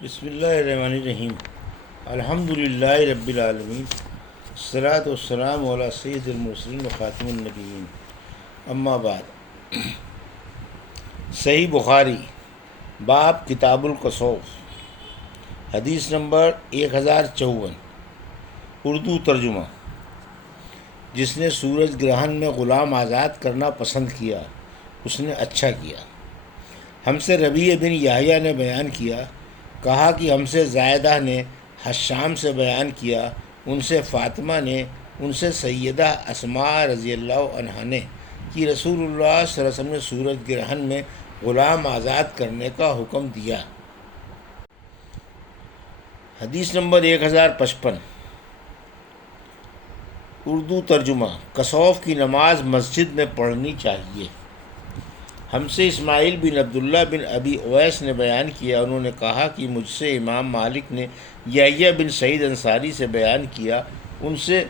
بسم اللہ الرحمن الرحیم الحمد للہ رب العالمین الصلاۃ والسلام علی سید المرسلین و خاتم النبیین اما بعد صحیح بخاری باب کتاب القصوف حدیث نمبر 1054 اردو ترجمہ جس نے سورج گرہن میں غلام آزاد کرنا پسند کیا اس نے اچھا کیا۔ ہم سے ربیع بن یحییٰ نے بیان کیا، کہا کہ ہم سے زائدہ نے حشام سے بیان کیا، ان سے فاطمہ نے، ان سے سیدہ اسماء رضی اللہ عنہا نے کہ رسول اللہ صلی اللہ علیہ وسلم نے سورج گرہن میں غلام آزاد کرنے کا حکم دیا۔ حدیث نمبر 1055 اردو ترجمہ کسوف کی نماز مسجد میں پڑھنی چاہیے۔ ہم سے اسماعیل بن عبداللہ بن ابی اویس نے بیان کیا، انہوں نے کہا کہ مجھ سے امام مالک نے یحییٰ بن سعید انصاری سے بیان کیا، ان سے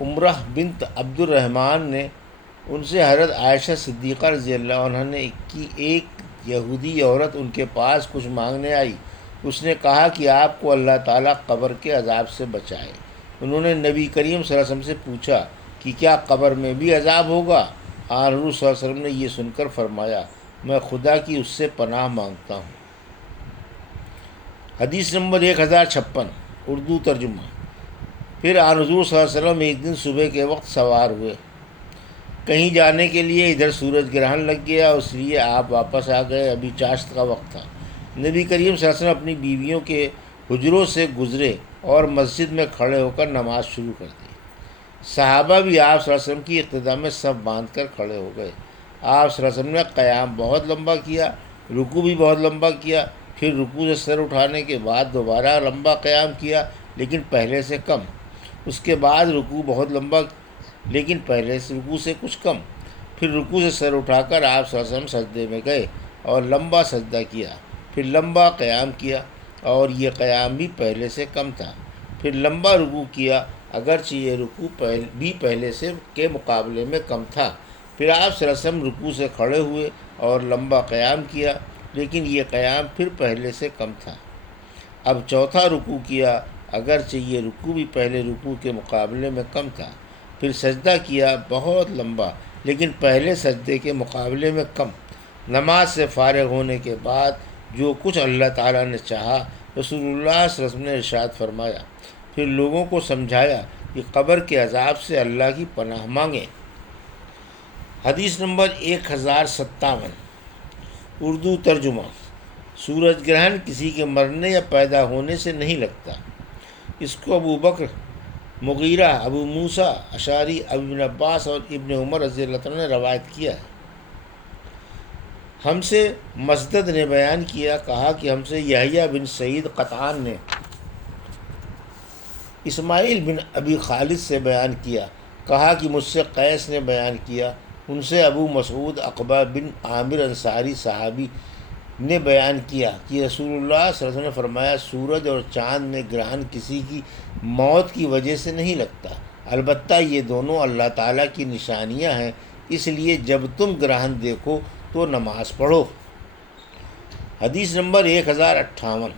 عمرہ بنت عبد الرحمن نے، ان سے حضرت عائشہ صدیقہ رضی اللہ عنہ نے کہ ایک یہودی عورت ان کے پاس کچھ مانگنے آئی، اس نے کہا کہ آپ کو اللہ تعالیٰ قبر کے عذاب سے بچائے۔ انہوں نے نبی کریم صلی اللہ علیہ وسلم سے پوچھا کہ کیا قبر میں بھی عذاب ہوگا؟ حضور صلی اللہ علیہ وسلم نے یہ سن کر فرمایا، میں خدا کی اس سے پناہ مانگتا ہوں۔ حدیث نمبر 1056 اردو ترجمہ پھر حضور صلی اللہ علیہ وسلم ایک دن صبح کے وقت سوار ہوئے، کہیں جانے کے لیے، ادھر سورج گرہن لگ گیا، اس لیے آپ واپس آ گئے، ابھی چاشت کا وقت تھا۔ نبی کریم صلی اللہ علیہ وسلم اپنی بیویوں کے حجروں سے گزرے اور مسجد میں کھڑے ہو کر نماز شروع کر دی۔ صحابہ بھی آپ صلی اللہ علیہ وسلم کی اقتداء میں سب باندھ کر کھڑے ہو گئے۔ آپ صلی اللہ علیہ وسلم نے قیام بہت لمبا کیا، رکوع بھی بہت لمبا کیا، پھر رکوع سے سر اٹھانے کے بعد دوبارہ لمبا قیام کیا لیکن پہلے سے کم، اس کے بعد رکوع بہت لمبا لیکن پہلے سے رکوع سے کچھ کم، پھر رکوع سے سر اٹھا کر آپ صلی اللہ علیہ وسلم سجدے میں گئے اور لمبا سجدہ کیا، پھر لمبا قیام کیا اور یہ قیام بھی پہلے سے کم تھا، پھر لمبا رکوع کیا اگرچہ یہ رکوع بھی پہلے سے کے مقابلے میں کم تھا، پھر آپ صلی اللہ علیہ وسلم رکوع سے کھڑے ہوئے اور لمبا قیام کیا لیکن یہ قیام پھر پہلے سے کم تھا، اب چوتھا رکوع کیا اگرچہ یہ رکوع بھی پہلے رکوع کے مقابلے میں کم تھا، پھر سجدہ کیا بہت لمبا لیکن پہلے سجدے کے مقابلے میں کم۔ نماز سے فارغ ہونے کے بعد جو کچھ اللہ تعالیٰ نے چاہا رسول اللہ صلی اللہ علیہ وسلم نے ارشاد فرمایا، پھر لوگوں کو سمجھایا کہ قبر کے عذاب سے اللہ کی پناہ مانگیں۔ حدیث نمبر 1057 اردو ترجمہ سورج گرہن کسی کے مرنے یا پیدا ہونے سے نہیں لگتا، اس کو ابو بکر، مغیرہ، ابو موسیٰ اشعری، ابن عباس اور ابن عمر رضی اللہ عنہ نے روایت کیا ہے۔ ہم سے مسدد نے بیان کیا، کہا کہ ہم سے یحییٰ بن سعید قطان نے اسماعیل بن ابی خالد سے بیان کیا، کہا کہ مجھ سے قیس نے بیان کیا، ان سے ابو مسعود عقبہ بن عامر انصاری صحابی نے بیان کیا کہ رسول اللہ صلی اللہ علیہ وسلم نے فرمایا، سورج اور چاند میں گرہن کسی کی موت کی وجہ سے نہیں لگتا، البتہ یہ دونوں اللہ تعالیٰ کی نشانیاں ہیں، اس لیے جب تم گرہن دیکھو تو نماز پڑھو۔ حدیث نمبر 1058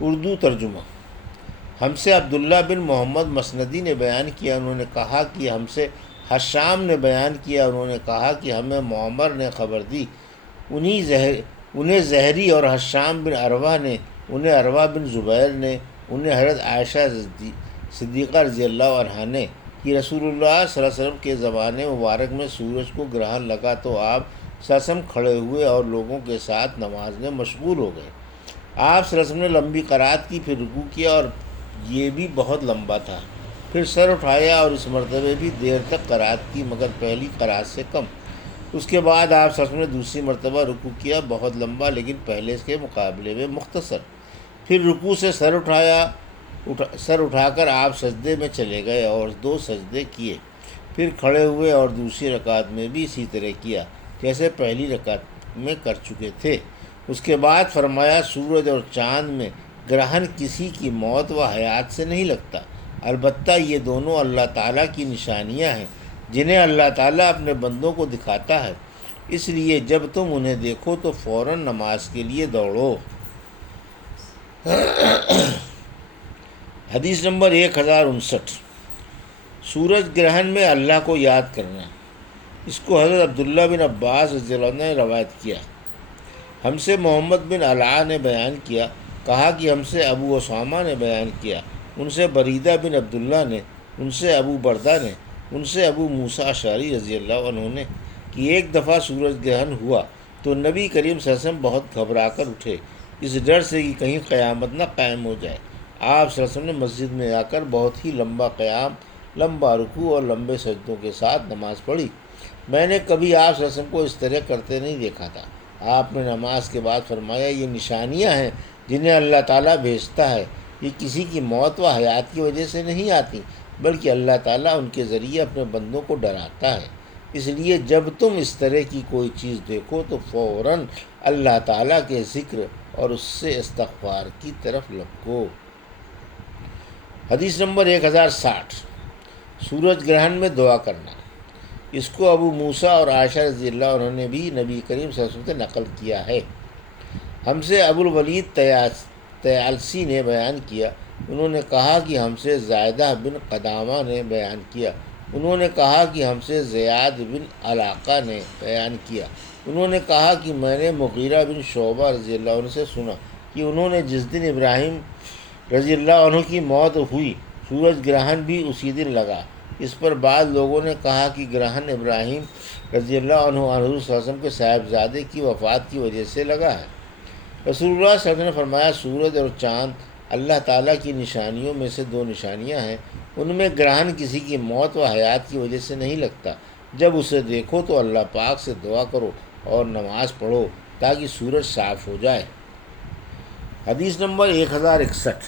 اردو ترجمہ ہم سے عبداللہ بن محمد مسندی نے بیان کیا، انہوں نے کہا کہ ہم سے حشام نے بیان کیا، انہوں نے کہا کہ ہمیں معمر نے خبر دی، انہیں زہری اور حشام بن عروہ نے، انہیں عروہ بن زبیر نے، انہیں حضرت عائشہ صدیقہ رضی اللہ عنہا نے کہ رسول اللہ صلی اللہ علیہ وسلم کے زمانے مبارک میں سورج کو گرہن لگا تو آپ صلی اللہ علیہ وسلم کھڑے ہوئے اور لوگوں کے ساتھ نماز میں مشغول ہو گئے۔ آپ صلی اللہ علیہ وسلم نے لمبی قرات کی، پھر رکوع کیا اور یہ بھی بہت لمبا تھا، پھر سر اٹھایا اور اس مرتبہ بھی دیر تک قرات کی مگر پہلی قرات سے کم، اس کے بعد آپ صلی اللہ علیہ وسلم نے دوسری مرتبہ رکوع کیا بہت لمبا لیکن پہلے کے مقابلے میں مختصر، پھر رکوع سے سر اٹھا کر آپ سجدے میں چلے گئے اور 2 سجدے کیے، پھر کھڑے ہوئے اور دوسری رکعت میں بھی اسی طرح کیا جیسے پہلی رکعت میں کر چکے تھے، اس کے بعد فرمایا، سورج اور چاند میں گرہن کسی کی موت و حیات سے نہیں لگتا، البتہ یہ دونوں اللہ تعالیٰ کی نشانیاں ہیں جنہیں اللہ تعالیٰ اپنے بندوں کو دکھاتا ہے، اس لیے جب تم انہیں دیکھو تو فوراً نماز کے لیے دوڑو۔ حدیث نمبر 1059، سورج گرہن میں اللہ کو یاد کرنا۔ اس کو حضرت عبداللہ بن عباس رضی اللہ عنہ نے روایت کیا۔ ہم سے محمد بن علاء نے بیان کیا، کہا کہ ہم سے ابو اسامہ نے بیان کیا، ان سے بریدہ بن عبداللہ نے، ان سے ابو بردہ نے، ان سے ابو موسیٰ اشعری رضی اللہ عنہ نے کہ ایک دفعہ سورج گرہن ہوا تو نبی کریم صلی اللہ علیہ وسلم بہت گھبرا کر اٹھے، اس ڈر سے کہ کہیں قیامت نہ قائم ہو جائے۔ آپ صلی اللہ علیہ وسلم نے مسجد میں آ کر بہت ہی لمبا قیام، لمبا رکوع اور لمبے سجدوں کے ساتھ نماز پڑھی۔ میں نے کبھی آپ صلی اللہ علیہ وسلم کو اس طرح کرتے نہیں دیکھا تھا۔ آپ نے نماز کے بعد فرمایا، یہ نشانیاں ہیں جنہیں اللہ تعالیٰ بھیجتا ہے، یہ کسی کی موت و حیات کی وجہ سے نہیں آتی، بلکہ اللہ تعالیٰ ان کے ذریعے اپنے بندوں کو ڈراتا ہے۔ اس لیے جب تم اس طرح کی کوئی چیز دیکھو تو فوراً اللہ تعالیٰ کے ذکر اور اس سے استغفار کی طرف لپکو۔ حدیث نمبر 1060، سورج گرہن میں دعا کرنا۔ اس کو ابو موسیٰ اور عائشہ رضی اللہ عنہ نے بھی نبی کریم صلی اللہ علیہ وسلم سے نقل کیا ہے۔ ہم سے ابو الولید طیالسی نے بیان کیا، انہوں نے کہا کہ ہم سے زائدہ بن قدامہ نے بیان کیا، انہوں نے کہا کہ ہم سے زیاد بن علاقہ نے بیان کیا، انہوں نے کہا کہ میں نے مغیرہ بن شعبہ رضی اللہ عنہ سے سنا کہ انہوں نے جس دن ابراہیم رضی اللہ عنہ کی موت ہوئی سورج گرہن بھی اسی دن لگا۔ اس پر بعض لوگوں نے کہا کہ گرہن ابراہیم رضی اللہ عنہ حضور صلی اللہ علیہ وسلم کے صاحبزادے کی وفات کی وجہ سے لگا ہے۔ رسول اللہ صلی اللہ علیہ وسلم نے فرمایا، سورج اور چاند اللہ تعالیٰ کی نشانیوں میں سے دو نشانیاں ہیں، ان میں گرہن کسی کی موت و حیات کی وجہ سے نہیں لگتا۔ جب اسے دیکھو تو اللہ پاک سے دعا کرو اور نماز پڑھو تاکہ سورج صاف ہو جائے۔ حدیث نمبر 1061،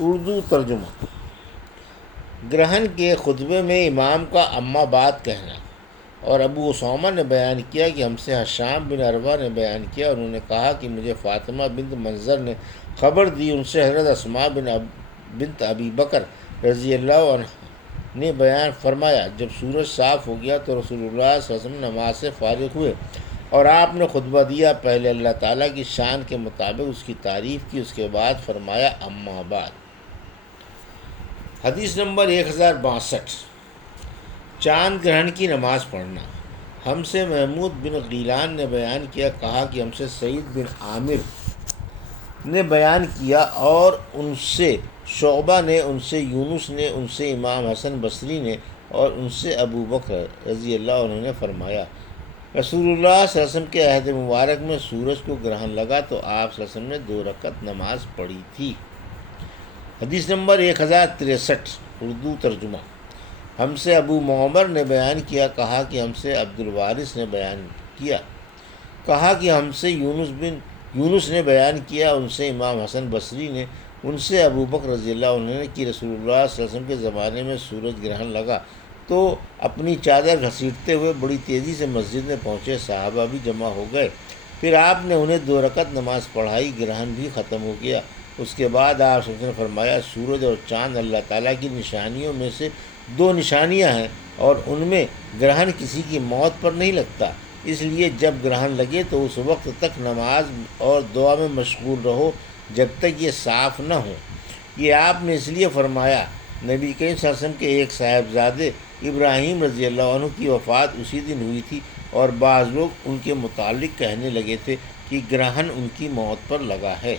اردو ترجمہ۔ گرہن کے خطبے میں امام کا اما بعد کہنا۔ اور ابو اسامہ نے بیان کیا کہ ہم سے حشام بن عروہ نے بیان کیا، انہوں نے کہا کہ مجھے فاطمہ بنت منظر نے خبر دی، ان سے حضرت اسماء بنت ابی بکر رضی اللہ عنہ نے بیان فرمایا، جب سورج صاف ہو گیا تو رسول اللہ صلی اللہ علیہ وسلم نماز سے فارغ ہوئے اور آپ نے خطبہ دیا۔ پہلے اللہ تعالیٰ کی شان کے مطابق اس کی تعریف کی، اس کے بعد فرمایا اما بعد۔ حدیث نمبر 1062، چاند گرہن کی نماز پڑھنا۔ ہم سے محمود بن غیلان نے بیان کیا، کہا کہ ہم سے سعید بن عامر نے بیان کیا اور ان سے شعبہ نے، ان سے یونس نے، ان سے امام حسن بصری نے اور ان سے ابو بکر رضی اللہ عنہ نے فرمایا، رسول اللہ صلی اللہ علیہ وسلم کے عہد مبارک میں سورج کو گرہن لگا تو آپ صلی اللہ علیہ وسلم نے 2 رکعت نماز پڑھی تھی۔ حدیث نمبر 1063، اردو ترجمہ۔ ہم سے ابو معمر نے بیان کیا، کہا کہ ہم سے عبد الوارث نے بیان کیا، کہا کہ ہم سے یونس نے بیان کیا، ان سے امام حسن بصری نے، ان سے ابو بکر رضی اللہ عنہ نے کہ رسول اللہ صلی اللہ علیہ وسلم کے زمانے میں سورج گرہن لگا تو اپنی چادر گھسیٹتے ہوئے بڑی تیزی سے مسجد میں پہنچے، صحابہ بھی جمع ہو گئے، پھر آپ نے انہیں 2 رکعت نماز پڑھائی، گرہن بھی ختم ہو گیا۔ اس کے بعد آپ نے فرمایا، سورج اور چاند اللہ تعالیٰ کی نشانیوں میں سے 2 نشانیاں ہیں اور ان میں گرہن کسی کی موت پر نہیں لگتا، اس لیے جب گرہن لگے تو اس وقت تک نماز اور دعا میں مشغول رہو جب تک یہ صاف نہ ہو۔ یہ آپ نے اس لیے فرمایا، نبی کریم صلی اللہ علیہ وسلم کے ایک صاحبزادے ابراہیم رضی اللہ عنہ کی وفات اسی دن ہوئی تھی اور بعض لوگ ان کے متعلق کہنے لگے تھے کہ گرہن ان کی موت پر لگا ہے۔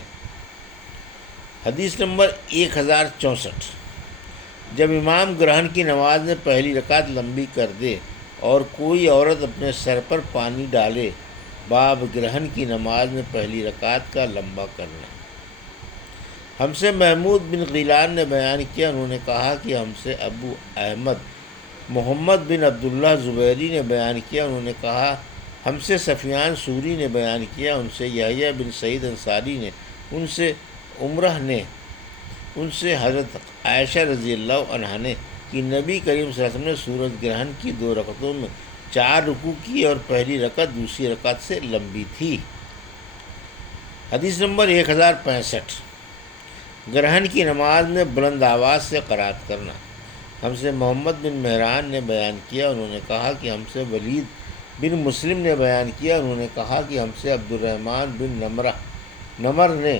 حدیث نمبر 1064، جب امام گرہن کی نماز میں پہلی رکعت لمبی کر دے اور کوئی عورت اپنے سر پر پانی ڈالے، باب گرہن کی نماز میں پہلی رکعت کا لمبا کرنا۔ ہم سے محمود بن غیلان نے بیان کیا، انہوں نے کہا کہ ہم سے ابو احمد محمد بن عبداللہ زبیری نے بیان کیا، انہوں نے کہا ہم سے سفیان سوری نے بیان کیا، ان سے یحییٰ بن سعید انصاری نے، ان سے عمرہ نے، ان سے حضرت عائشہ رضی اللہ عنہا نے کہ نبی کریم صلی اللہ علیہ وسلم نے سورج گرہن کی 2 رکعتوں میں 4 رکوع کیے اور پہلی رکعت دوسری رکعت سے لمبی تھی۔ حدیث نمبر 1065، گرہن کی نماز میں بلند آواز سے قرات کرنا۔ ہم سے محمد بن مہران نے بیان کیا، انہوں نے کہا کہ ہم سے ولید بن مسلم نے بیان کیا، انہوں نے کہا کہ ہم سے عبد الرحمن بن نمرہ نمر نے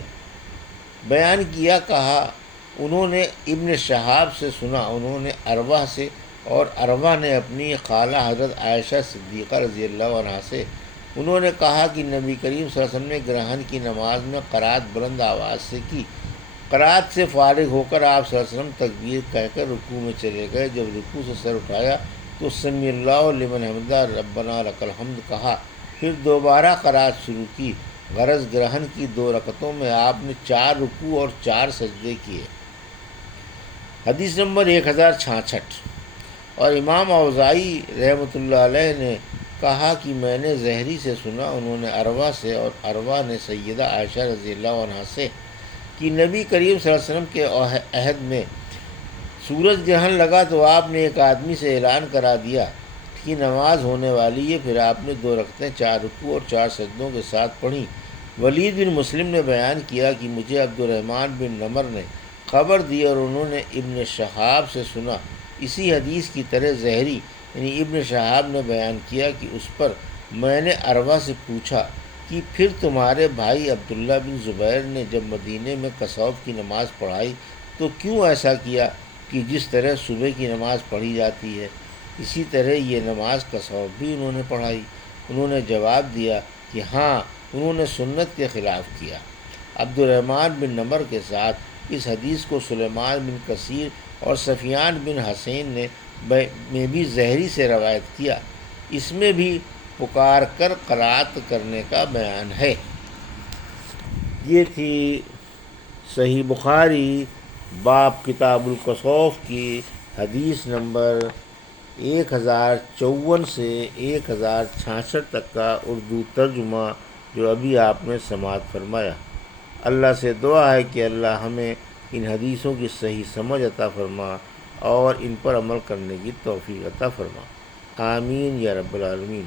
بیان کیا، کہا انہوں نے ابن شہاب سے سنا، انہوں نے عروہ سے، اور عروہ نے اپنی خالہ حضرت عائشہ صدیقہ رضی اللہ عنہا سے، انہوں نے کہا کہ نبی کریم صلی اللہ علیہ وسلم نے گرہن کی نماز میں قرات بلند آواز سے کی۔ قرات سے فارغ ہو کر آپ صلی اللہ علیہ وسلم تکبیر کہہ کر رکوع میں چلے گئے۔ جب رکوع سے سر اٹھایا تو سمی اللہ لمن حمدہ ربنا لک الحمد کہا، پھر دوبارہ قرات شروع کی۔ غرض گرہن کی 2 رکعتوں میں آپ نے 4 رکوع اور 4 سجدے کیے۔ حدیث نمبر 1066۔ اور امام اوزاعی رحمۃ اللہ علیہ نے کہا کہ میں نے زہری سے سنا، انہوں نے عروہ سے، اور عروہ نے سیدہ عائشہ رضی اللہ عنہا سے، کہ نبی کریم صلی اللہ علیہ وسلم کے عہد میں سورج گرہن لگا تو آپ نے ایک آدمی سے اعلان کرا دیا کہ نماز ہونے والی ہے، پھر آپ نے 2 رکعتیں 4 رکوع اور 4 سجدوں کے ساتھ پڑھیں۔ ولید بن مسلم نے بیان کیا کہ مجھے عبد الرحمن بن نمر نے خبر دی اور انہوں نے ابن شہاب سے سنا۔ اسی حدیث کی طرح زہری یعنی ابن شہاب نے بیان کیا کہ اس پر میں نے عروہ سے پوچھا کہ پھر تمہارے بھائی عبداللہ بن زبیر نے جب مدینے میں کسوف کی نماز پڑھائی تو کیوں ایسا کیا کہ جس طرح صبح کی نماز پڑھی جاتی ہے، اسی طرح یہ نماز کسوف بھی انہوں نے پڑھائی؟ انہوں نے جواب دیا کہ ہاں، انہوں نے سنت کے خلاف کیا۔ عبد الرحمن بن نمر کے ساتھ اس حدیث کو سلیمان بن کثیر اور سفیان بن حسین نے بھی زہری سے روایت کیا، اس میں بھی پکار کر قرات کرنے کا بیان ہے۔ یہ تھی صحیح بخاری باب کتاب الکسوف کی حدیث نمبر 1054 سے 1066 تک کا اردو ترجمہ جو ابھی آپ نے سماعت فرمایا۔ اللہ سے دعا ہے کہ اللہ ہمیں ان حدیثوں کی صحیح سمجھ عطا فرما اور ان پر عمل کرنے کی توفیق عطا فرما۔ آمین یا رب العالمین۔